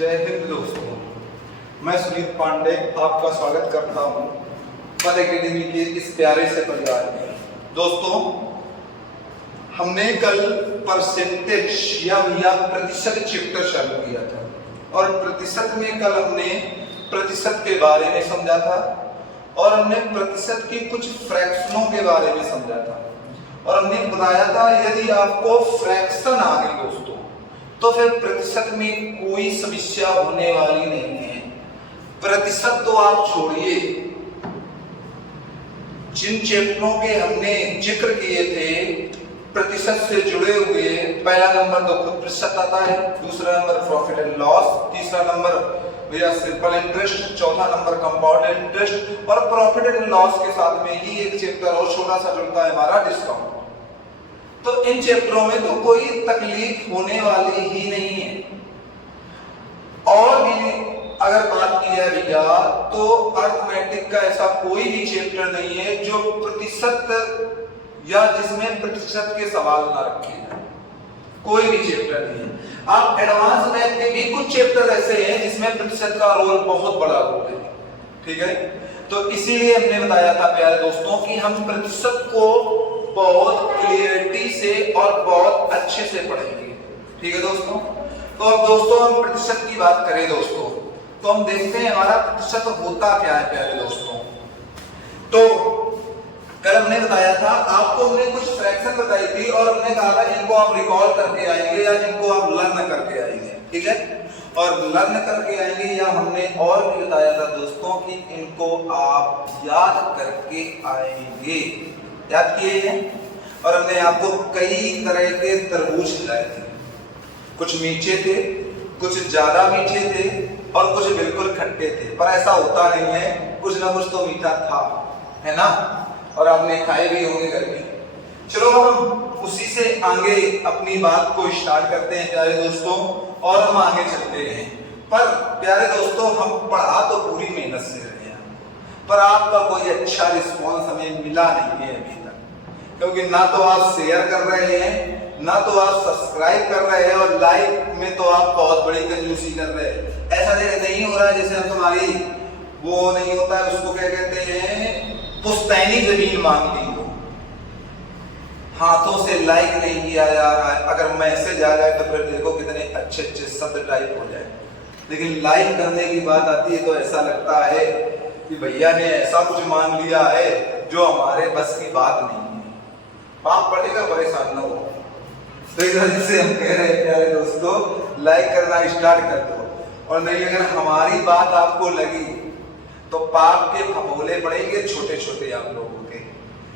जय हिंद दोस्तों, मैं सुनीत पांडे आपका स्वागत करता हूं पद एकेडमी के इस प्यारे से परिवार में। दोस्तों, हमने कल परसेंटेज या प्रतिशत चैप्टर चालू किया था और प्रतिशत में कल हमने प्रतिशत के बारे में समझा था और हमने प्रतिशत की कुछ फ्रैक्शनों के बारे में समझा था और हमने बताया था यदि आपको फ्रैक्शन आ गई दोस्तों तो फिर प्रतिशत में कोई समस्या होने वाली नहीं है। प्रतिशत तो आप छोड़िए, जिन चैप्टरों के हमने जिक्र किए थे प्रतिशत से जुड़े हुए, पहला नंबर तो खुद प्रतिशत आता है, दूसरा नंबर प्रॉफिट एंड लॉस, तीसरा नंबर भैया सिंपल इंटरेस्ट, चौथा नंबर कंपाउंड इंटरेस्ट और प्रॉफिट एंड लॉस के साथ में ही एक चैप्टर और छोटा सा जुड़ता है हमारा डिस्काउंट। तो इन चैप्टरों में तो कोई तकलीफ होने वाली ही नहीं है। और भी अगर बात की जाए भैया तो अर्थमेटिक का ऐसा कोई भी चैप्टर नहीं है जो प्रतिशत या जिसमें प्रतिशत के सवाल ना रखे जाए, कोई भी चैप्टर नहीं है। आप एडवांस मैथ के भी कुछ चैप्टर ऐसे हैं जिसमें प्रतिशत का रोल बहुत बड़ा रोल है, ठीक है। तो इसीलिए हमने बताया था प्यारे दोस्तों कि हम प्रतिशत को बहुत क्लियरिटी से और बहुत अच्छे से पढ़ेंगे, ठीक है दोस्तों। तो अब दोस्तों हम प्रतिशत की बात करें दोस्तों, तो हम देखते हैं हमारा प्रतिशत होता क्या है प्यारे दोस्तों। तो कल हमने बताया था, आपको हमने कुछ फ्रैक्शन बताई थी और हमने कहा था इनको आप रिकॉल करके आएंगे या इनको आप लर्न करके आएंगे, ठीक है। और लर्न करके आएंगे या हमने और भी बताया था दोस्तों कि इनको आप याद करके आएंगे, याद किए हैं। और हमने आपको कई तरह के तरबूज खिलाए थे, कुछ मीठे थे, कुछ ज्यादा मीठे थे और कुछ बिल्कुल खट्टे थे, पर ऐसा होता नहीं है, कुछ ना कुछ तो मीठा था, है ना। और आपने खाए भी होंगे घर में। चलो हम उसी से आगे अपनी बात को स्टार्ट करते हैं प्यारे दोस्तों और हम आगे चलते हैं। पर प्यारे दोस्तों, हम पढ़ा तो पूरी मेहनत से रहे हैं, पर आपका कोई अच्छा रिस्पॉन्स हमें मिला नहीं है अभी तक, क्योंकि ना तो आप शेयर कर रहे हैं, ना तो आप सब्सक्राइब कर रहे हैं और लाइक में तो आप बहुत बड़ी कंजूसी कर रहे हैं। ऐसा नहीं हो रहा है जैसे हम तुम्हारी वो नहीं होता है, उसको क्या कहते हैं, पुश्तैनी जमीन मांग ली हो, हाथों से लाइक नहीं किया जा रहा है। अगर मैसेज आ जाए तो फिर देखो कितने अच्छे अच्छे शब्द टाइप हो जाए, लेकिन लाइक करने की बात आती है तो ऐसा लगता है कि भैया ने ऐसा कुछ मांग लिया है जो हमारे बस की बात नहीं है। आप पढ़ेगा परेशान न हो, तो इस वजह से हम कह रहे हैं प्यारे दोस्तों, लाइक करना स्टार्ट कर दो। और नहीं अगर हमारी बात आपको लगी तो पाप के फपोले पड़ेंगे छोटे छोटे आप लोगों के।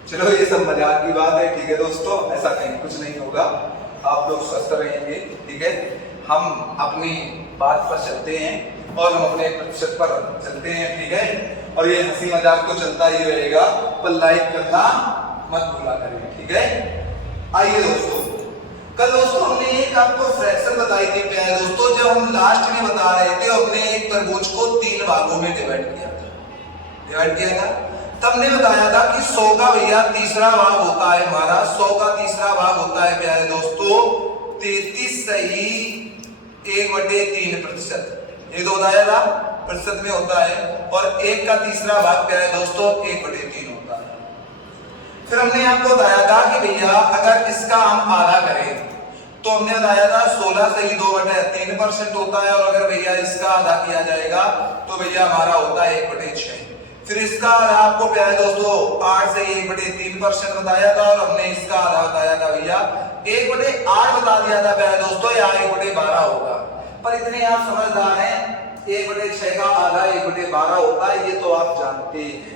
चलो ये सब मजाक की बात है, ठीक है दोस्तों, ऐसा कहीं कुछ नहीं होगा, आप लोग स्वस्थ रहेंगे, ठीक है। हम अपनी बात पर चलते हैं और हम अपने प्रतिशत पर चलते हैं, ठीक है। और ये हंसी मजाक तो चलता ही रहेगा, पर लाइक करना मत भूला करें, ठीक है। आइए दोस्तों, कल दोस्तों हमने एक आपको फ्रैक्शन बताई थी प्यारे दोस्तों, जब हम लास्ट में बता रहे थे हमने एक तरबूज को 3 भागों में डिवाइड किया था। तब हमने बताया था कि 100 का भैया तीसरा भाग होता है हमारा, 100 का तीसरा भाग होता है प्यारे दोस्तों 33 सही 1/3%, ये तो बताया था प्रतिशत में होता है। और 1 का तीसरा भाग प्यारे दोस्तों 1/3 होता है। फिर हमने आपको बताया था कि भैया अगर इसका हम आधा करें तो हमने बताया था 16 सही 2/3% होता है, और अगर भैया इसका आधा किया जाएगा तो भैया हमारा होता है 1/6। फिर इसका आधा आपको प्यारे दोस्तों 8 सही 1/3% बताया था, और हमने इसका आधा बताया था भैया 1/8 बता दिया था प्यारे दोस्तों, या 1/12 होगा। पर इतने आप समझदार हैं, 1/6 का आधा 1/12 होता है, ये तो आप जानते हैं।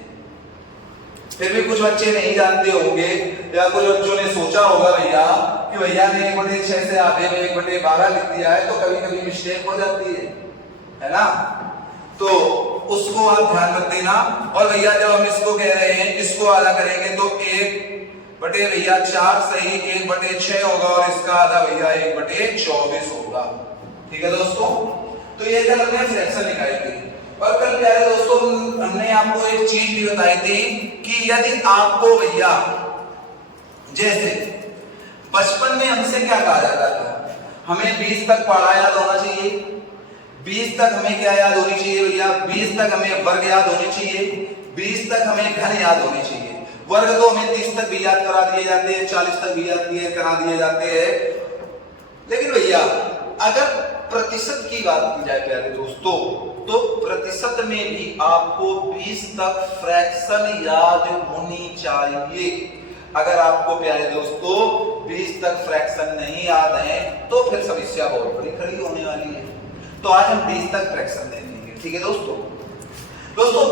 फिर भी कुछ बच्चे नहीं जानते होंगे या कुछ बच्चों ने सोचा होगा भैया कि भैया ने 1/6 से आधे में 1/12 लिख दिया है, तो कभी कभी मिस्टेक हो जाती है ना। तो उसको आप ध्यान रख देना। और भैया जब हम इसको कह रहे हैं इसको आधा करेंगे तो 1/4 सही 1/6 होगा, और इसका आधा भैया 1/24 होगा, ठीक है दोस्तों। तो ये कल हमने फ्रैक्शन निकाली थी। और कल प्यारे दोस्तों हमने आपको एक चीज भी बताई थी कि यदि आपको भैया जैसे बचपन में हमसे क्या कहा जाता था, हमें 20 तक पढ़ा याद होना चाहिए, 20 तक हमें क्या याद होनी चाहिए भैया, 20 तक हमें वर्ग याद होनी चाहिए, 20 तक हमें घन याद होनी चाहिए। वर्ग तो हमें 30 तक भी याद करा दिए जाते हैं, 40 तक भी याद करा दिए जाते हैं। लेकिन भैया अगर प्रतिशत की बात की जाए प्यारे दोस्तों, तो प्रतिशत में भी आपको 20 तक फ्रैक्शन याद होनी चाहिए। अगर आपको प्यारे दोस्तों 20 तक फ्रैक्शन नहीं याद है तो फिर समस्या बहुत बड़ी खड़ी होने वाली है। तो आज हम 20 तक फ्रैक्शन देखेंगे, ठीक है दोस्तों।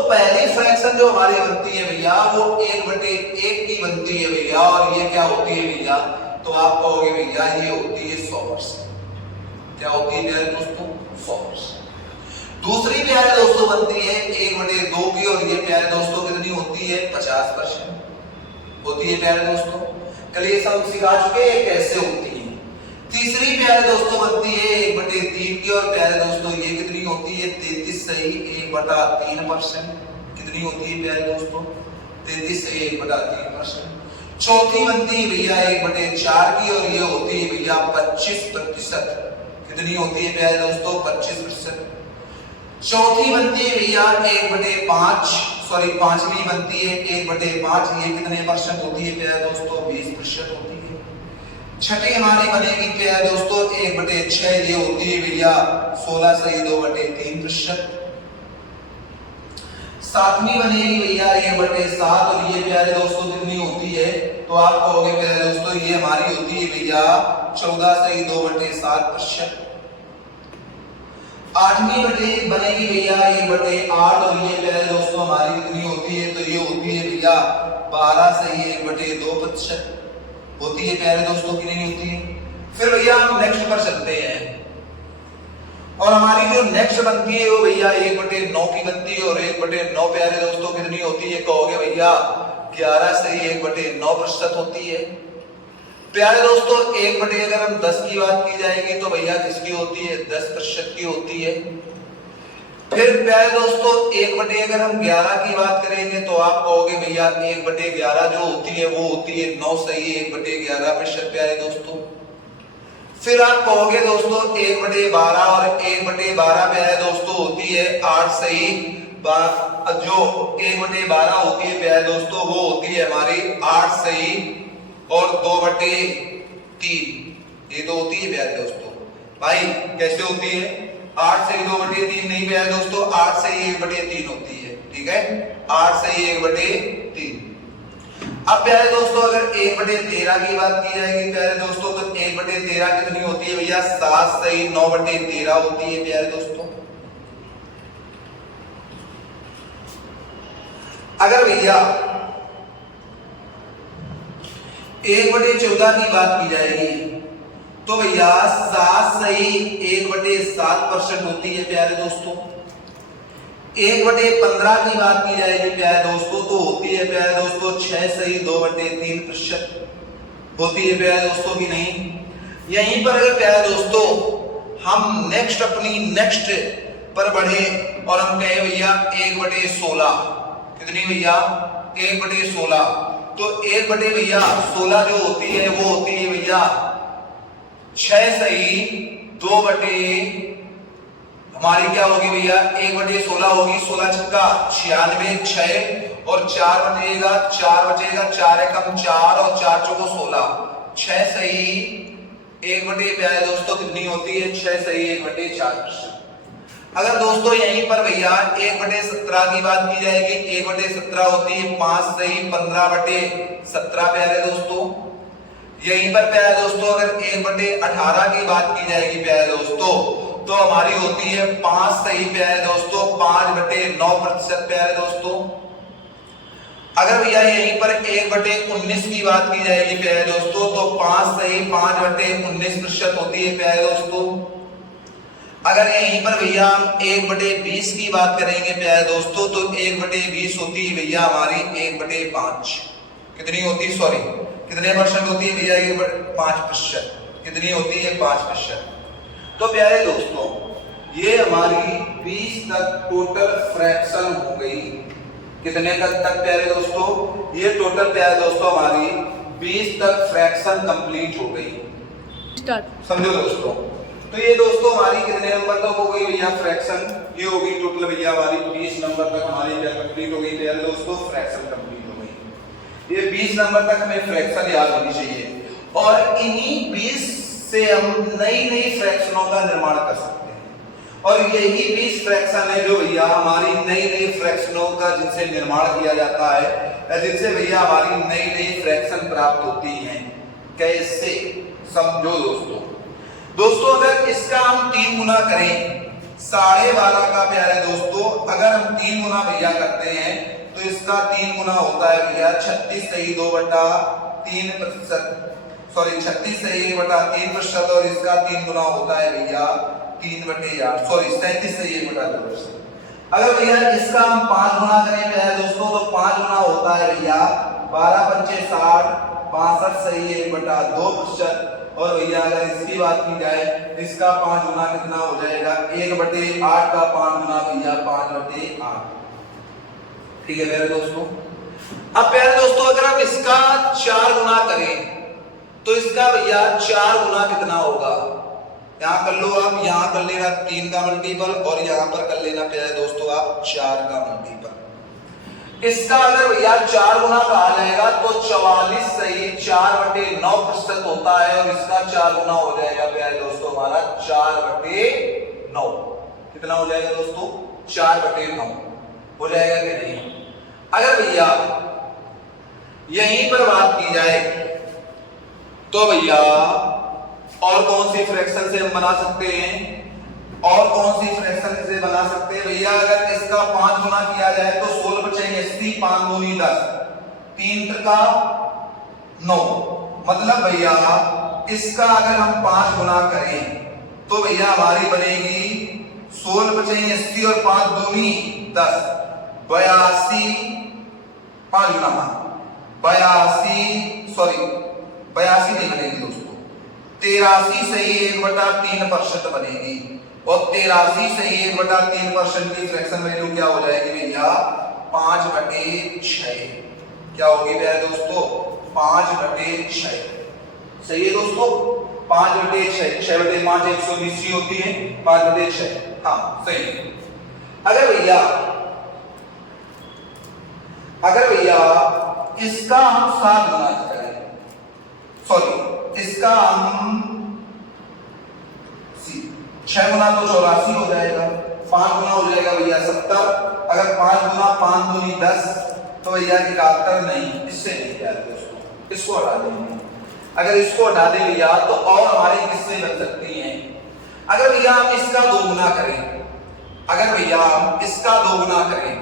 पहली फ्रैक्शन जो हमारी बनती है भैया वो 1/1 की बनती है भैया, और ये क्या होती है भैया, तो आप कहोगे भैया ये होती है 100%। क्या होती है प्यारे दोस्तों, 100%। दूसरी प्यारे दोस्तों बनती है 1/2 की, और ये प्यारे दोस्तों कितनी होती है, 50% होती है प्यारे दोस्तों। कल ये सब सिखा चुके हैं कैसे होती है। तीसरी प्यारे दोस्तों बनती है 1/3 की, और प्यारे दोस्तों ये कितनी होती है, 33 सही 1/3%। कितनी होती है प्यारे दोस्तों, 33 सही 1/3%। चौथी बनती है भैया 1/4 की, और ये होती है भैया 25%। कितनी होती है प्यारे दोस्तों, 25%। चौथी बनती है भैया 1/5, सॉरी पांचवी बनती है 1/5, ये कितने परसेंट होती है प्यारे दोस्तों, 20% होती है। छठी हमारी बनेगी प्यारे दोस्तों 1/6, ये होती है भैया 16 सही 2/3%। सातवीं बनेगी भैया 1/7, और ये प्यारे दोस्तों कितनी होती है, तो आप कहोगे प्यारे दोस्तों ये हमारी होती है भैया 14 सही 2/7%। आठवीं बनेगी भैया 1/8, और ये प्यारे दोस्तों हमारी कितनी होती है, तो ये होती है भैया 12 सही 1/2% होती है प्यारे दोस्तों, की नहीं होती है। फिर भैया हम नेक्स्ट पर चलते हैं, और हमारी जो नेक्स्ट बनती है वो भैया 1/9 की बनती है, और 1/9 प्यारे दोस्तों कितनी होती है, कहोगे भैया 11 सही 1/9% होती है। प्यारे दोस्तों अगर हम 10 की बात की जाएगी तो भैया किसकी होती है, 10% की होती है। फिर प्यारे दोस्तों अगर हम 11 की बात करेंगे तो आप कहोगे भैया 1/11 जो होती है वो होती है 9 सही 1/11% प्यारे दोस्तों। फिर आप कहोगे दोस्तों 1/12, और 1/12 प्यारे दोस्तों होती है 8 सही, जो 1/12 होती है प्यारे दोस्तों वो होती है हमारी 8 सही और 2/3, ये तो होती है प्यारे दोस्तों। भाई कैसे होती है, 8 से 2/3 नहीं प्यारे दोस्तों, 8 से 1/3 होती है, ठीक है, 8 से 1/3। अब प्यारे दोस्तों अगर 1/13 की बात की जाएगी प्यारे दोस्तों, तो 1/13 कितनी होती है भैया, 7 सही 9/13 होती है प्यारे दोस्तों। अगर भैया 1/14 की बात की जाएगी तो भैया 7 सही 1/7% होती है प्यारे दोस्तों। 1/15 की बात की जाएगी प्यारे दोस्तों तो होती है प्यारे दोस्तों 6 सही 2/3% होती है प्यारे दोस्तों की नहीं। यहीं पर अगर प्यारे दोस्तों हम नेक्स्ट पर बढ़े और हम कहे भैया 1/16, कितनी भैया 1/16, तो 1/16 जो होती है वो होती है भैया 6 सही 2 हमारी क्या होगी भैया 1/16 होगी, 16 छक्का 96, 6 और 4 बचेगा, 4 एकम 4 और 4 चौको 16, 6 सही 1/प्यारे दोस्तों कितनी होती है 6 सही 1/4%। अगर दोस्तों यहीं पर भैया 1/17 की बात की जाएगी, 1/17 होती है 5 सही 15/17 प्यारे दोस्तों। यहीं पर प्यारे दोस्तों अगर 1/18 की बात की जाएगी प्यारे दोस्तों तो हमारी होती है 5 सही प्यारे दोस्तों 5/9% प्यारे दोस्तों। अगर भैया यहीं पर 1/19 की बात की जाएगी प्यारे दोस्तों तो 5 सही 5/19% होती है प्यारे दोस्तों। अगर यहीं पर भैया हम 1/20 की बात करेंगे प्यारे दोस्तों तो 1/20 होती है भैया हमारी 1/5, कितनी होती है, सॉरी कितने परसेंट होती है भैया 5%, कितनी होती है 5%। तो प्यारे दोस्तों ये हमारी 20 तक टोटल फ्रैक्शन हो गई। कितने तक प्यारे दोस्तों, ये टोटल प्यारे दोस्तों हमारी 20 तक फ्रैक्शन कंप्लीट हो गई। समझो दोस्तों तो ये दोस्तों हमारी कितने नंबर तक हो गई भैया फ्रैक्शन, ये होगी टोटल भैया हमारी 20 नंबर तक हमारी क्या कंप्लीट हो गई प्यारे दोस्तों, फ्रैक्शन कंप्लीट हो गई। ये 20 नंबर तक हमें फ्रैक्शन याद होनी चाहिए और इन्हीं 20 से हम नई नई फ्रैक्शनों का निर्माण कर सकते हैं और यही 20 फ्रैक्शन है जो भैया हमारी नई नई फ्रैक्शनों का जिनसे निर्माण किया जाता है, जिनसे भैया हमारी नई नई फ्रैक्शन प्राप्त होती हैं। कैसे समझो दोस्तों अगर इसका हम 3 गुना करें 12.5 का प्यारे दोस्तों, अगर हम 3 गुना भैया करते हैं तो इसका 3 गुना होता है भैया 36 सही 2/3%, सॉरी 36 सही 1/3% और इसका 3 गुना होता है भैया 3/8, सॉरी 37 सही 1/2%। अगर भैया इसका हम 5 गुना करें प्यारे दोस्तों तो 5 गुना होता है भैया 12×5 = 60, 62 सही 1/2%। और भैया अगर इसकी बात की जाए इसका 5 गुना कितना हो जाएगा 1/8 का 5 गुना भैया 5/8। ठीक है प्यारे दोस्तों। अब प्यारे दोस्तों अगर हम इसका 4 गुना करें तो इसका भैया 4 गुना कितना होगा, यहां कर लो आप, यहां कर लेना 3 का मल्टीपल और यहां पर कर लेना प्यारे दोस्तों आप 4 का मल्टीपल। इसका अगर भैया 4 गुना कहा जाएगा तो 44 सही 4/9% होता है और इसका 4 गुना हो जाएगा प्यारे दोस्तों हमारा 4/9। कितना हो जाएगा दोस्तों 4/9 हो जाएगा कि नहीं। अगर भैया यहीं पर बात की जाए तो भैया और कौन सी फ्रैक्शन से हम बना सकते हैं, और कौन सी फ्रैक्शन से बना सकते हैं भैया, अगर इसका 5 गुना किया जाए तो 16/80, 5 दूनी 10, 3 का 9, मतलब भैया इसका अगर हम 5 गुना करें तो भैया हमारी बनेगी 16/80 और 5 दूनी 10, 82, 5 गुना 82, सॉरी 82 नहीं बनेगी दोस्तों, 83 सही 1/3% बनेगी और 83 सही 1/3% की फ्रैक्शन वैल्यू क्या हो जाएगी भैया 5/6। क्या होगी प्यारे दोस्तों 5/6। सही है दोस्तों 5/6, 6/5 120 होती है 5/6, हाँ सही है। अगर भैया इसका हम 7 गुना करें, सॉरी इसका हम 6 गुना तो 84 हो जाएगा, 5 गुना हो जाएगा भैया 70, अगर 5 गुना 5 दूनी 10 तो भैया 71 नहीं, इससे नहीं प्यारे दोस्तों, इसको हटा देंगे। अगर इसको हटा दें भैया तो और हमारी किससे बन सकती हैं, अगर भैया हम इसका 2 गुना करें, अगर भैया हम इसका 2 गुना करें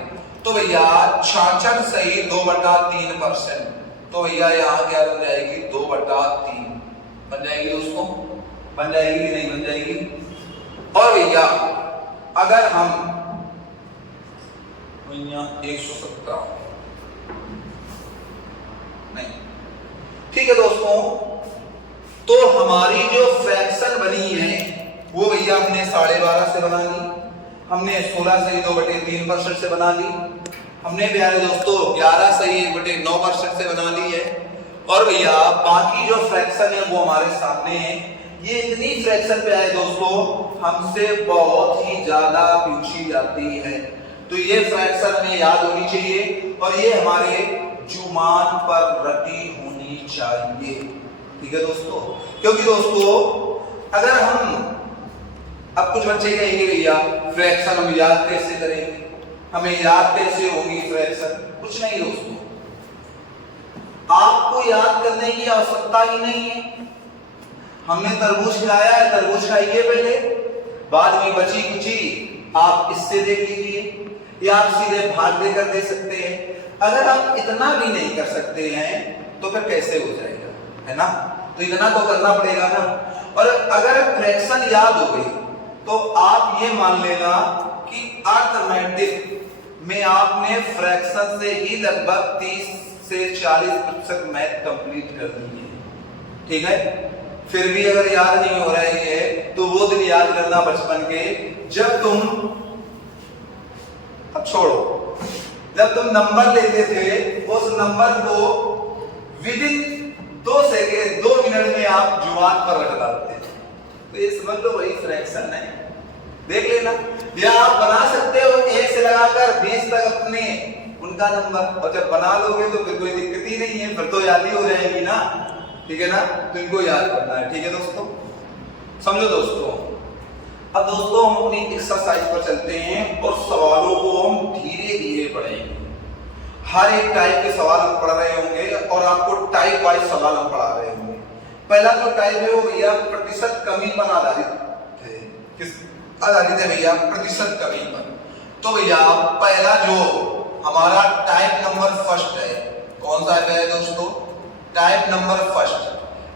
तो भैया 66 सही 2/3%, तो भैया यहाँ क्या बन जाएगी 2/3 बन जाएगी दोस्तों, बन जाएगी कि नहीं बन जाएगी। और भैया अगर हम 117 नहीं, ठीक है दोस्तों, तो हमारी जो फ्रैक्शन बनी है वो भैया हमने 12.5 से बना ली, हमने 16 सही 2/3% से बना ली, हमने प्यारे दोस्तों 11 सही 1/9% से बना ली है, और भैया बाकी जो फ्रैक्शन है वो हमारे सामने है। ये इतनी फ्रैक्शन पे आए दोस्तों हमसे बहुत ही ज्यादा पूछी जाती है, तो ये फ्रैक्शन में याद होनी चाहिए और ये हमारे जुबान पर रटी होनी चाहिए। ठीक है दोस्तों, क्योंकि दोस्तों अगर हम, अब कुछ बच्चे कहेंगे भैया फ्रैक्शन हम याद कैसे करेंगे, हमें याद कैसे होगी फ्रैक्शन, कुछ नहीं दोस्तों, आपको याद करने की आवश्यकता ही नहीं है। हमने तरबूज खिलाया है, तरबूज खाइए पहले, बाद में बची कुची आप इससे देख लीजिए या आप सीधे भाग देकर दे सकते हैं। अगर आप इतना भी नहीं कर सकते हैं तो फिर कैसे हो जाएगा, है ना, तो इतना तो करना पड़ेगा ना। और अगर फ्रैक्शन याद हो गई तो आप ये मान लेना कि अर्थमेटिक में आपने फ्रैक्शन से ही लगभग 30 से 40% मैथ कंप्लीट कर दी है। ठीक है, फिर भी अगर याद नहीं हो रहा है तो वो दिन याद करना बचपन के, जब तुम, अब छोड़ो, जब तुम नंबर लेते थे उस नंबर को विदिन 2 मिनट में आप जुबान पर रख डालते थे। तो ये समझ लो वही फ्रैक्शन है, देख लेना। या आप बना सकते हो ए से लगाकर 20 तक अपने उनका नंबर, और जब बना लोगे तो फिर कोई दिक्कत ही नहीं है, फिर तो याद ही हो जाएगी ना, ठीक है ना। तो इनको याद करना है, ठीक है दोस्तों, समझो दोस्तों। अब दोस्तों हम अपनी एक्सरसाइज पर चलते हैं और सवालों को हम धीरे धीरे पढ़ेंगे। हर एक टाइप के सवाल हम पढ़ रहे होंगे और आपको टाइप वाइज सवाल हम पढ़ा रहे होंगे। पहला जो टाइप है वो भैया प्रतिशत कमी पर आधारित है। किस आधारित है भैया? प्रतिशत कमी पर। तो भैया पहला जो हमारा टाइप नंबर फर्स्ट है, कौन सा है दोस्तों? Type number first.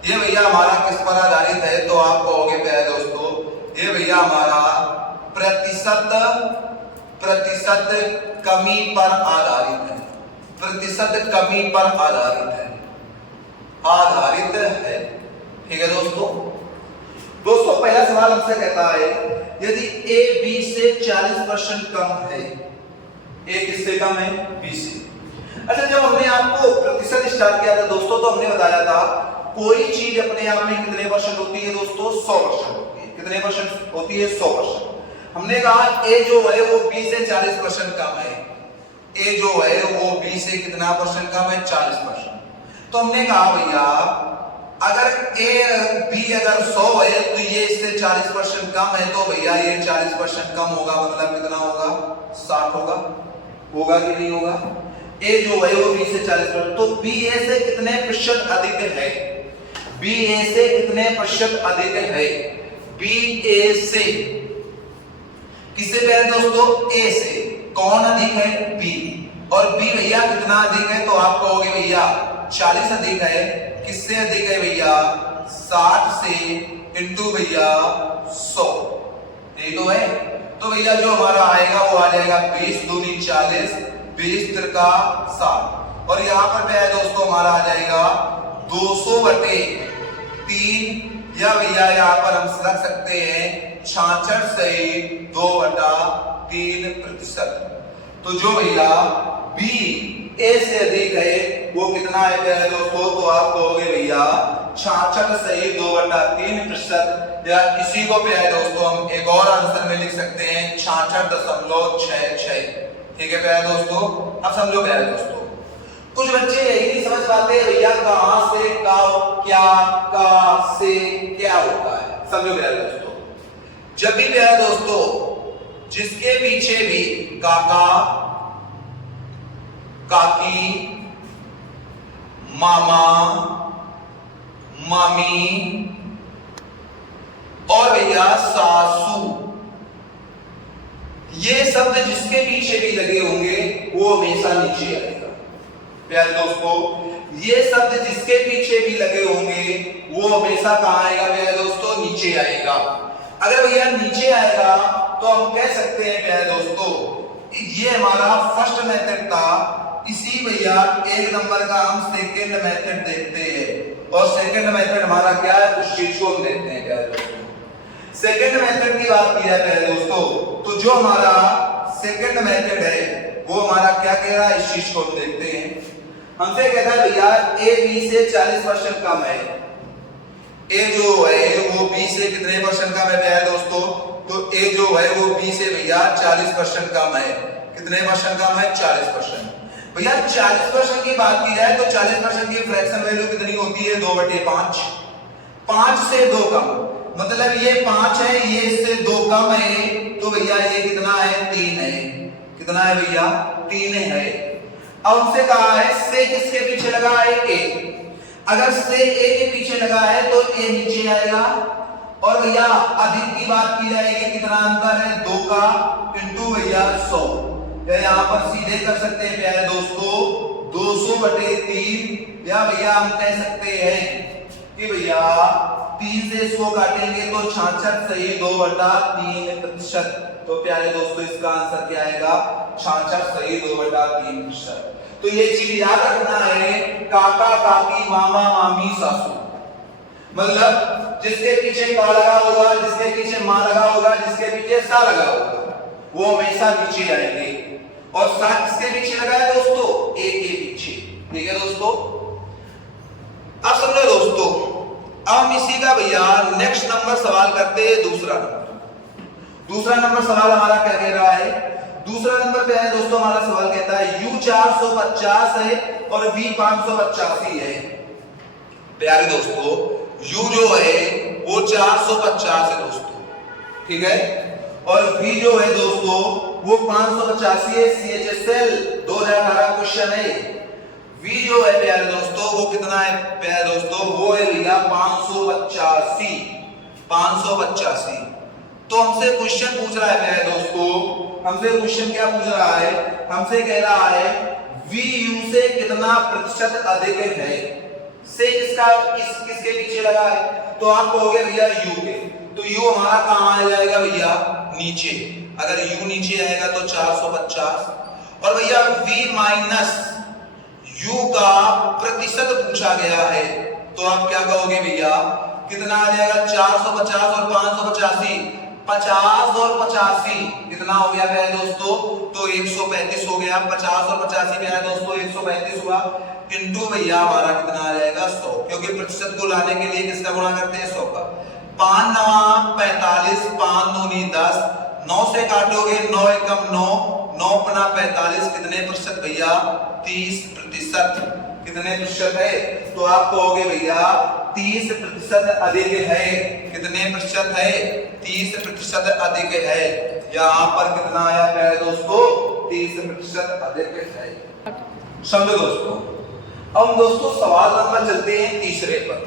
ये भैया हमारा किस पर आधारित है? तो आप कहोगे प्यारे दोस्तों, ये भैया हमारा प्रतिशत कमी पर आधारित है। प्रतिशत कमी पर आधारित है, ठीक है दोस्तों। दोस्तों पहला सवाल हमसे कहता है यदि ए बी से 40% कम है, ए किससे कम है? बी से। अच्छा, जब हमने आपको प्रतिशत स्टार्ट किया था दोस्तों, तो हमने बताया था कोई चीज अपने आप में कितने परसेंट होती है दोस्तों? 100% होती है। कितने परसेंट होती है? 100%। हमने कहा ए जो है वो बी से 40% कम है। ए जो है वो बी से कितना परसेंट कम है? 40%। तो हमने कहा भैया अगर ए बी अगर 100 है तो ये इससे 40% कम है, तो भैया ये 40% कम होगा, मतलब कितना होगा? 60 होगा। होगा कि नहीं होगा? ए जो है वो बी से 40%, तो बी ए से कितने प्रतिशत अधिक है? बी ए से कितने प्रतिशत अधिक है? बी ए से किससे पहले दोस्तों? ए से। कौन अधिक है? बी। और बी भैया कितना अधिक है? तो आप कहोगे भैया 40 अधिक है। किससे अधिक है भैया? 60 से इंटू भैया 100, यही तो है। तो भैया जो हमारा आएगा वो आ जाएगा 20 दूनी 40, 20 तिरका 60, और यहाँ पर क्या है दोस्तों हमारा आ जाएगा 200/3, या भैया यहाँ पर हम रख सकते हैं 66 से 2/3%। तो जो भैया बी ए से अधिक है वो कितना है प्यारे दोस्तों? तो आप कहोगे भैया 66 से 2/3%, या इसी को प्यारे दोस्तों हम एक और आंसर में लिख सकते हैं 66.66। ठीक है प्यारे दोस्तों। अब समझो प्यारे दोस्तों, कुछ बच्चे यही नहीं समझ पाते भैया कहां से का से क्या होता है। समझो प्यारे दोस्तों, जब भी प्यारे दोस्तों जिसके पीछे भी काका, काकी, मामा, मामी और भैया सासू, ये शब्द जिसके पीछे भी लगे होंगे वो हमेशा नीचे आएगा। प्यारे दोस्तों, ये शब्द जिसके पीछे भी लगे होंगे वो हमेशा कहां आएगा प्यारे दोस्तों? नीचे आएगा। अगर भैया नीचे आएगा तो हम कह सकते हैं प्यारे दोस्तों ये हमारा फर्स्ट मेथड था। इसी भैया एक नंबर का हम सेकंड मेथड देखते हैं, और सेकंड मेथड हमारा क्या है उस चीज को हम देखते हैं प्यारे दोस्तों। सेकंड मेथड की बात की जाए प्यारे दोस्तों, तो जो हमारा सेकंड मेथड है वो हमारा क्या कह रहा है इस चीज को हम देखते हैं। हमसे कहता है भैया ए बी से 40% कम है। ए जो है वो बी से कितने परसेंट कम है प्यारे दोस्तों? तो ए जो है वो बी से भैया 40% कम है। कितने परसेंट कम है? 40%। भैया 40% की बात की जाए तो 40% की फ्रैक्शन वैल्यू कितनी होती है? 2/5। 5 से 2 कम, मतलब ये 5 है, ये इससे 2 कम है, तो भैया ये कितना है? 3 है। कितना है भैया? 3 है। अब हमसे कहा है से किसके पीछे लगा है? ए। अगर से ए के पीछे लगा है तो ए नीचे आएगा, और भैया अधिक की बात की जाएगी, कितना अंतर है? 2 का इंटू भैया 100, यहाँ पर सीधे कर सकते हैं प्यारे दोस्तों 200/3, या भैया हम कह सकते हैं कि भैया 3 से 100 काटेंगे तो 66 से 2/3%। तो प्यारे दोस्तों इसका आंसर क्या आएगा? 66 से 2/3%। तो ये चीज याद रखना है, काका, काकी, मामा, मामी, सासू, मतलब जिसके पीछे का लगा होगा, जिसके पीछे मां लगा होगा, जिसके पीछे सा लगा होगा, वो हमेशा नीचे आएंगे। और सा किसके पीछे लगा है दोस्तों? ए के पीछे। ठीक है दोस्तों। अब समझो दोस्तों, अब हम इसी का भैया नेक्स्ट नंबर सवाल करते हैं, दूसरा नंबर सवाल हमारा क्या कह रहा है? दूसरा नंबर पे है दोस्तों हमारा सवाल कहता है U 450 है और V 585 है। प्यारे दोस्तों U जो है वो 450 है दोस्तों, ठीक है, और V जो है दोस्तों वो 585 है। CHSL 2018 क्वेश्चन है। V जो है प्यारे दोस्तों वो कितना है प्यारे दोस्तों? वो है भैया 585। तो हमसे क्वेश्चन पूछ रहा है प्यारे दोस्तों, हमसे क्वेश्चन क्या पूछ रहा है? हमसे कह रहा है V U से कितना प्रतिशत अधिक है? से किसके पीछे लगा है? तो आप कहोगे भैया U के, तो U हमारा कहां आ जाएगा भैया? नीचे। अगर U नीचे आएगा तो 450, और भैया V माइनस U का प्रतिशत पूछा गया है, तो आप क्या कहोगे भैया? कितना आ जाएगा? 450 और 585, 50 और 85 कितना हो गया प्यारे दोस्तों? तो 135 हो गया। 50 और 85 प्यारे दोस्तों 135 हुआ, इनटू भैया हमारा कितना आ जाएगा? 100, क्योंकि प्रतिशत को लाने के लिए किसका गुणा करते हैं? 100 का। 5 9 45, 5 दूनी 10, 9 से काटोगे 9 एकम 9, 9 पना 45, कितने प्रतिशत भैया? 30%। कितने प्रतिशत है? तो आप कहोगे भैया 30% अधिक है। कितने प्रतिशत है? 30% अधिक है। यहाँ पर कितना आया प्यारे दोस्तों? 30% अधिक है। समझो दोस्तों। अब दोस्तों सवाल नंबर चलते हैं तीसरे पर,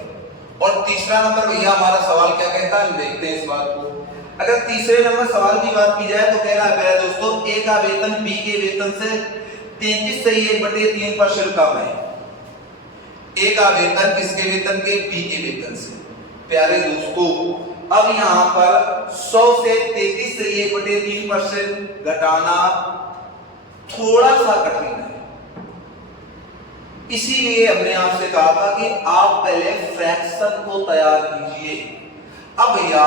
और तीसरा नंबर भैया हमारा सवाल क्या कहता है? हम देखते हैं इस बात को। अगर तीसरे नंबर सवाल की बात की जाए तो कह रहा है प्यारे दोस्तों A का वेतन B के वेतन से 33.3% कम है। A का वेतन किसके वेतन के? B के वेतन से। प्यारे दोस्तों अब यहां पर 100 से 33.3% घटाना थोड़ा सा कठिन है, इसीलिए हमने आपसे कहा था कि आप पहले फ्रैक्शन को तैयार कीजिए। अब भैया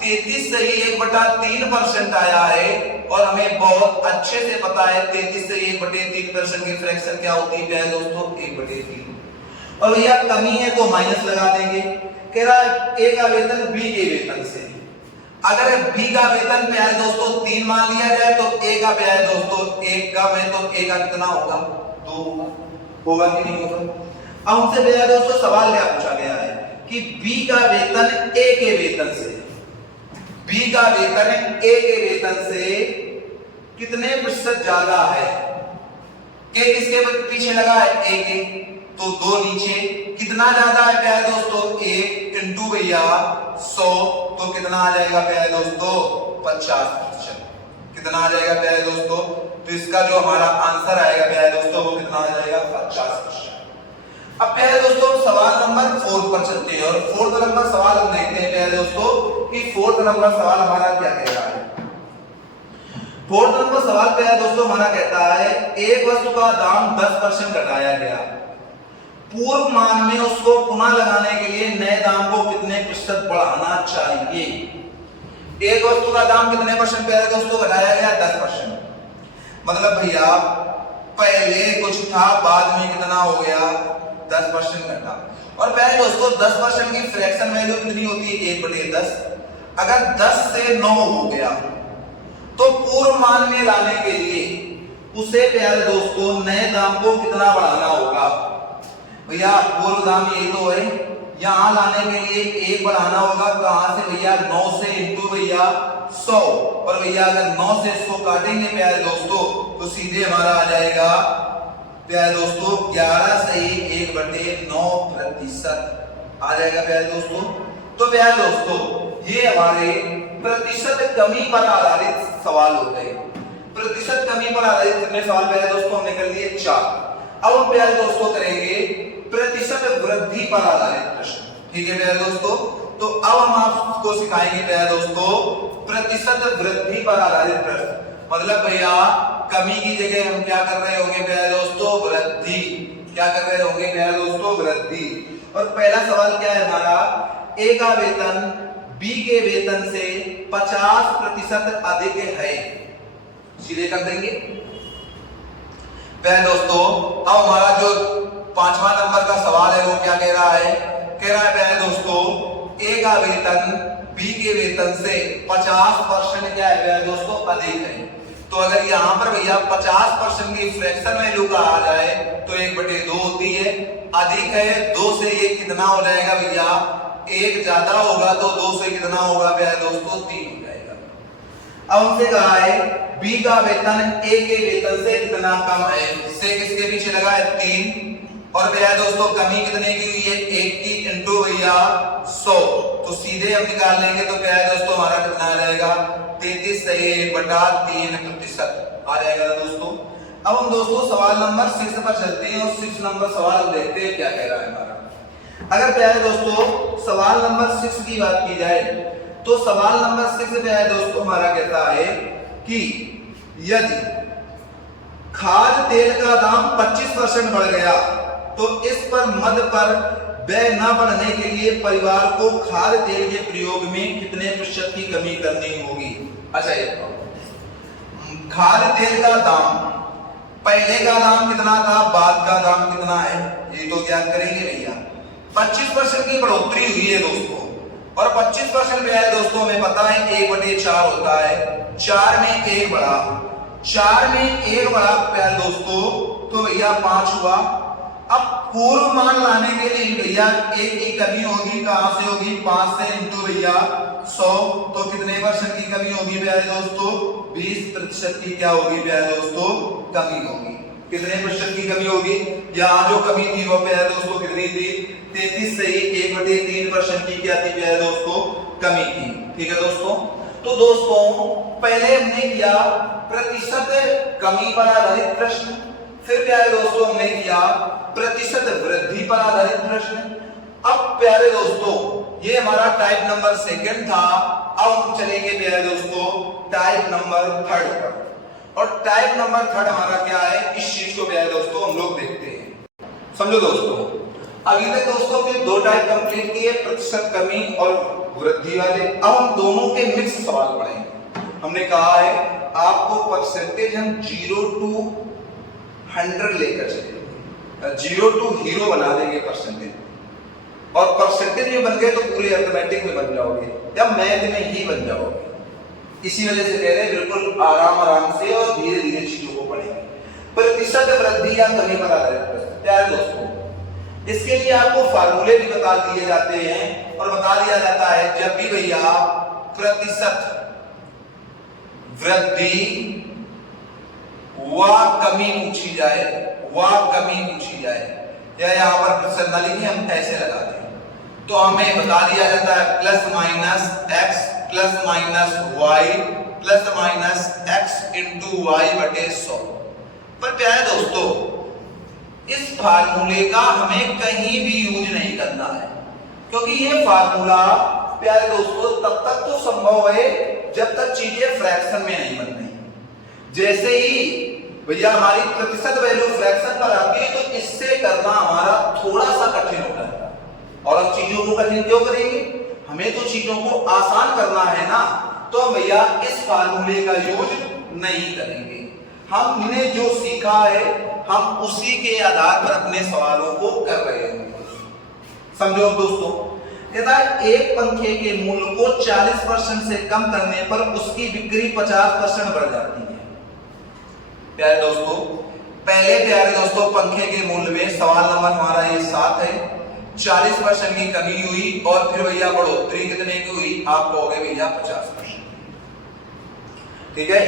33/3% आया है, और हमें बहुत अच्छे से पता है 33/3% की फ्रैक्शन क्या होती है प्यारे दोस्तों? 1/3। और भैया कमी है तो माइनस लगा देंगे। कह रहा है A का वेतन B के वेतन से। अगर B का वेतन प्यारे दोस्तों 3 मान लिया जाए तो A का प्यारे दोस्तों 1 कम है, तो A का कितना होगा? 2 होगा कि नहीं होगा? अब हमसे प्यारे दोस्तों सवाल क्या पूछा गया है कि B का वेतन A के वेतन से, B का वेतन A के वेतन से कितने प्रतिशत ज्यादा है? A किसके पीछे लगा है? A के, तो 2 नीचे। कितना ज्यादा है प्यारे दोस्तों? 1 इंटू भैया 100, तो कितना आ जाएगा प्यारे दोस्तों? 50%। कितना आ जाएगा प्यारे दोस्तों? तो इसका जो हमारा आंसर आएगा प्यारे दोस्तों वो कितना आ जाएगा? 50%। अब प्यारे दोस्तों सवाल नंबर 4 पर चलते हैं, और 4th नंबर सवाल हम देखते हैं प्यारे दोस्तों कि 4th नंबर सवाल हमारा क्या कह रहा है। 4th नंबर सवाल प्यारे दोस्तों हमारा कहता है एक वस्तु का दाम 10% घटाया गया, पूर्व मान में उसको पुनः लगाने के लिए नए दाम को कितने प्रतिशत बढ़ाना चाहिए? एक वस्तु का दाम कितने परसेंट प्यारे दोस्तों घटाया गया? 10%। मतलब भैया पहले कुछ था, बाद में कितना हो गया? 10% घटा। और प्यारे दोस्तों 10% की फ्रैक्शन वैल्यू कितनी होती है? 1/10। अगर 10 से 9 हो गया तो पूर्व मान में लाने के लिए उसे प्यारे दोस्तों नए दाम को कितना बढ़ाना होगा? भैया पूर्व दाम ये तो है, यहां लाने के लिए 1 बढ़ाना होगा। कहां से भैया? 9 से इंटू भैया 100, और भैया अगर 9 से इसको काटेंगे प्यारे दोस्तों तो सीधे हमारा आ जाएगा प्यारे दोस्तों 11 सही 1/9% आ जाएगा प्यारे दोस्तों। तो प्यारे दोस्तों ये हमारे प्रतिशत कमी पर आधारित सवाल हो गए। प्रतिशत कमी पर आधारित कितने सवाल प्यारे दोस्तों हमने कर लिए? 4। अब हम प्यारे दोस्तों करेंगे प्रतिशत वृद्धि पर आधारित प्रश्न। ठीक है प्यारे दोस्तों, तो अब हम आपको सिखाएंगे प्यारे दोस्तों प्रतिशत वृद्धि पर आधारित प्रश्न। मतलब भैया कमी की जगह हम क्या कर रहे होंगे प्यारे दोस्तों? वृद्धि। क्या कर रहे होंगे प्यारे दोस्तों? वृद्धि। और पहला सवाल क्या है हमारा? A का वेतन B के वेतन से 50% अधिक है, सीधे कर देंगे प्यारे दोस्तों। अब हमारा जो 5वां नंबर का सवाल है वो क्या कह रहा है? कह रहा है प्यारे दोस्तों ए का वेतन बी के वेतन से 50% क्या है प्यारे दोस्तों अधिक है। तो अगर यहाँ पर भैया 50% की फ्रैक्शन वैल्यू का आ जाए तो 1/2 होती है, अधिक है 2 से ये कितना हो जाएगा भैया, 1 ज्यादा होगा तो 2 से कितना होगा प्यारे दोस्तों 3 हो जाएगा। अब हमसे कहा है बी का वेतन ए के वेतन से कितना कम है, इससे किसके पीछे लगा है 3, और प्यारे दोस्तों कमी कितने की हुई है 1 की इंटू भैया 100, तो सीधे हम निकाल लेंगे तो प्यारे दोस्तों हमारा कितना आ जाएगा 33 से 1/3% आ जाएगा ना दोस्तों। अब हम दोस्तों सवाल नंबर 6 पर चलते हैं और 6 नंबर सवाल देखते हैं क्या कह रहा है हमारा। अगर प्यारे दोस्तों सवाल नंबर 6 की बात की जाए तो सवाल नंबर 6 प्यारे दोस्तों हमारा कहता है कि यदि खाद्य तेल का दाम 25% बढ़ गया तो इस पर मद पर व्यय न बढ़ने के लिए परिवार को खाद्य तेल के प्रयोग में कितने प्रतिशत की कमी करनी होगी। अच्छा ये खाद्य तेल का दाम पहले का दाम कितना था, बाद का दाम कितना है, ये तो ज्ञात करेंगे भैया। 25% की बढ़ोतरी हुई है दोस्तों, और 25% में है दोस्तों हमें पता है 1/4 होता है, 4 में 1 बढ़ा, 4 में 1 बढ़ा प्यारे दोस्तों तो भैया 5 हुआ। अब पूर्व मान लाने के लिए भैया 1 की कमी होगी, कहां से होगी 5 से इंटू भैया 100, तो कितने परसेंट की कमी होगी प्यारे दोस्तों 20% की क्या होगी प्यारे दोस्तों कमी होगी। कितने प्रतिशत की कमी होगी, यहाँ जो कमी थी वो प्यारे दोस्तों कितनी थी 33 से 1/3% की क्या थी प्यारे दोस्तों कमी थी। ठीक है दोस्तों, तो दोस्तों पहले हमने किया प्रतिशत कमी पर आधारित प्रश्न, फिर प्यारे दोस्तों हमने किया प्रतिशत वृद्धि पर आधारित प्रश्न। अब प्यारे दोस्तों ये हमारा टाइप नंबर 2 था, अब हम चलेंगे प्यारे दोस्तों टाइप नंबर 3 पर, और टाइप नंबर 3 हमारा क्या है इस चीज को प्यारे दोस्तों हम लोग देखते हैं। समझो दोस्तों अभी तक दोस्तों हमने 2 टाइप कंप्लीट किए, प्रतिशत कमी और वृद्धि वाले। अब हम दोनों के मिक्स सवाल पढ़ेंगे। हमने कहा है आपको परसेंटेज हम 0 to 100 लेकर चलेंगे, 0 to हीरो बना देंगे परसेंटेज, और परसेंटेज में बन गए तो पूरे अर्थमेटिक में बन जाओगे या मैथ में ही बन जाओगे। इसी वजह से कह रहे हैं बिल्कुल आराम आराम से और धीरे धीरे चीजों को पढ़ेंगे। प्रतिशत वृद्धि या कमी पर आधारित प्रश्न प्यारे दोस्तों, इसके लिए आपको फार्मूले भी बता दिए जाते हैं और बता दिया जाता है जब भी भैया प्रतिशत वृद्धि व कमी पूछी जाए, या यहाँ पर प्रतिशत न लिखे हम ऐसे लगा दें तो हमें बता दिया जाता है +-x +-y +-x into y बटे 100। पर प्यारे दोस्तों इस फार्मूले का हमें कहीं भी यूज नहीं करना है, क्योंकि ये फार्मूला प्यारे दोस्तों तब तक तो संभव है जब तक चीजें फ्रैक्शन में नहीं बन रही। जैसे ही भैया हमारी प्रतिशत वैल्यू फ्रैक्शन पर आती है तो इससे करना हमारा थोड़ा सा कठिन होता है, और हम चीजों को कठिन क्यों करेंगे, हमें तो चीजों को आसान करना है ना, तो भैया इस फार्मूले का यूज नहीं करेंगे। हमने जो सीखा है हम उसी के आधार पर अपने सवालों को कर रहे हैं। समझो दोस्तों, यदि एक पंखे के मूल्य को 40% से कम करने पर उसकी बिक्री 50% बढ़ जाती है। प्यारे दोस्तों पहले प्यारे दोस्तों पंखे के मूल्य में सवाल नंबर हमारा ये 7 है, 40% की कमी हुई और फिर भैया बढ़ोतरी कितने की हुई, आप कहोगे भैया 50%। ठीक है,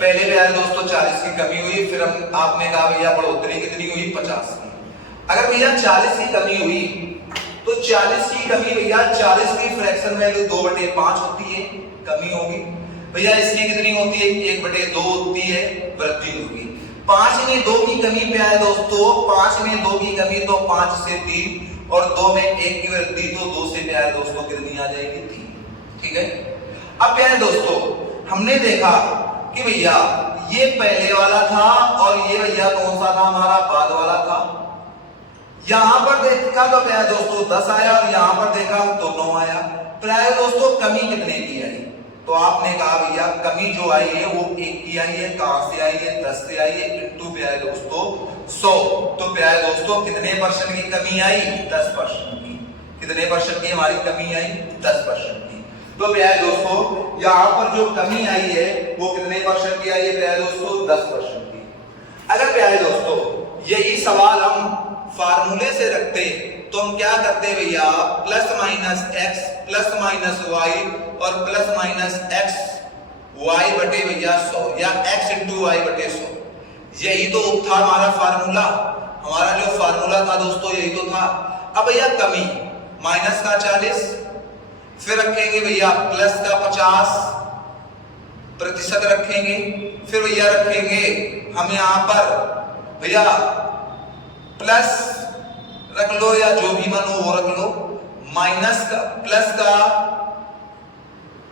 पहले प्यारे दोस्तों 40 की कमी हुई, फिर हम आपने कहा भैया बढ़ोतरी कितनी हुई 50 की। अगर भैया 40 की कमी हुई तो 40 की कमी भैया 40 की फ्रैक्शन वैल्यू 2/5 होती है, कमी होगी। भैया इसकी कितनी होती है 1/2 होती है, वृद्धि होगी। 5 में 2 की कमी प्यारे दोस्तों, 5 में 2 की कमी तो 5 से 3, और 2 में 1 की वृद्धि तो 2 से प्यारे दोस्तों कितनी आ जाएगी 3। ठीक है, अब प्यारे दोस्तों हमने देखा कि भैया ये पहले वाला था और ये भैया कौन सा था हमारा बाद वाला था। यहां पर देखा तो प्यारे दोस्तों 10 आया और यहां पर देखा तो 9 आया। प्यारे दोस्तों कमी कितने की आई, तो आपने कहा भैया कमी जो आई है वो 1 की आई है, कहां से आई है 10 से आई है, इंटू प्यारे दोस्तों 100। तो प्यारे दोस्तों कितने परसेंट की कमी आई 10% की। कितने परसेंट की हमारी कमी आई? 10% की। तो प्यारे दोस्तों यहाँ पर जो कमी आई है वो कितने परसेंट की आई है प्यारे दोस्तों? 10% की। अगर प्यारे दोस्तों यही सवाल हम फार्मूले से रखते तो हम क्या करते भैया, plus minus x plus minus y और प्लस माइनस एक्स वाई बटे भैया 100 या एक्स इंटू वाई बटे 100, यही तो था हमारा फार्मूला। हमारा जो फार्मूला था दोस्तों यही तो था। अब भैया कमी माइनस का 40, फिर रखेंगे भैया प्लस का 50% रखेंगे, फिर भैया रखेंगे हम यहां पर भैया प्लस रख लो या जो भी मन हो वो रख लो, माइनस का प्लस का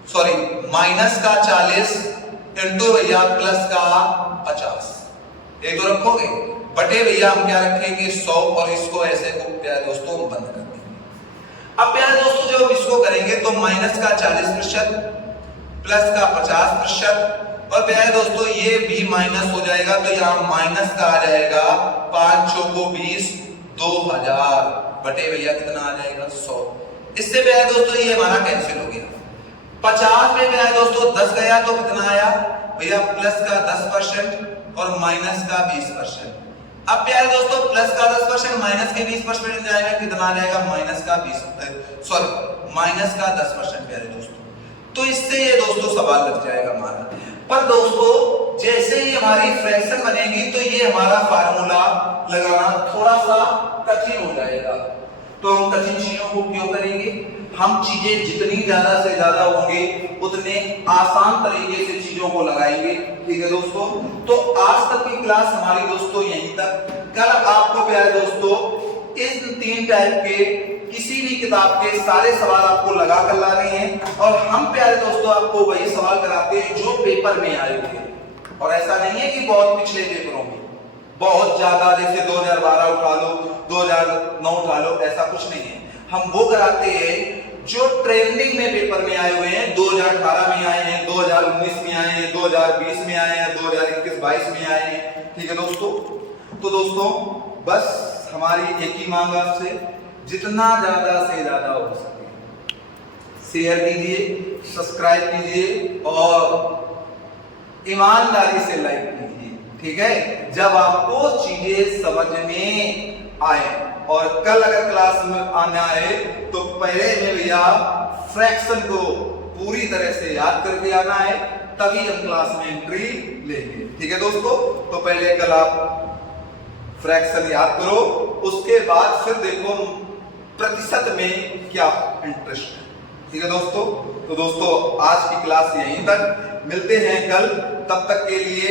सॉरी माइनस का 40 इंटू भैया प्लस का 50, ये तो रखोगे बटे भैया हम क्या रखेंगे 100 और इसको ऐसे को प्यारे दोस्तों बंद कर देंगे। अब प्यारे दोस्तों जब इसको करेंगे तो माइनस का 40% प्लस का 50% और प्यारे दोस्तों ये भी माइनस हो जाएगा तो यहाँ माइनस का आ जाएगा 5 चौको 20 2000 बटे भैया कितना आ जाएगा 100। इससे प्यारे दोस्तों ये हमारा कैंसिल हो गया। 50 में प्यारे दोस्तों 10 गया तो कितना आया भैया प्लस का 10% और माइनस का 20%। अब प्यारे दोस्तों प्लस का 10% माइनस के 20% जाएगा कितना आ जाएगा माइनस का 10% प्यारे दोस्तों। तो इससे ये दोस्तों सवाल लग जाएगा हमारा। पर दोस्तों जैसे ही हमारी फ्रैक्शन बनेगी तो ये हमारा फार्मूला लगाना थोड़ा सा कठिन हो जाएगा। तो हम कठिन चीजों को क्यों करेंगे, हम चीजें जितनी ज्यादा से ज्यादा होंगे उतने आसान तरीके से चीजों को लगाएंगे। ठीक है दोस्तों, तो आज तक की क्लास हमारी दोस्तों यहीं तक। कल आपको प्यारे दोस्तों इस 3 टाइप के किसी भी किताब के सारे सवाल आपको लगा कर लाने हैं और हम प्यारे दोस्तों आपको वही सवाल कराते हैं जो पेपर में आए थे। और ऐसा नहीं है कि बहुत पिछले पेपरों में बहुत ज्यादा जैसे 2012 उठा लो 2009 उठा लो, ऐसा कुछ नहीं है। हम वो कराते हैं जो ट्रेंडिंग में पेपर में आए हुए हैं, 2018 में आए हैं, 2019 में आए हैं, 2020 में आए हैं, 2021-22 में आए हैं। ठीक है दोस्तों, तो दोस्तों बस हमारी एक ही मांग आपसे, जितना ज्यादा से ज्यादा हो सके शेयर कीजिए, सब्सक्राइब कीजिए और ईमानदारी से लाइक कीजिए। ठीक है, जब आपको चीजें समझ में आए। और कल अगर क्लास में आना है तो पहले में भैया फ्रैक्शन को पूरी तरह से याद करके आना है, तभी हम क्लास में एंट्री लेंगे। ठीक है दोस्तों, तो पहले कल आप फ्रैक्शन याद करो, उसके बाद फिर देखो प्रतिशत में क्या इंटरेस्ट है। ठीक है दोस्तों, तो दोस्तों आज की क्लास यहीं तक, मिलते हैं कल, तब तक के लिए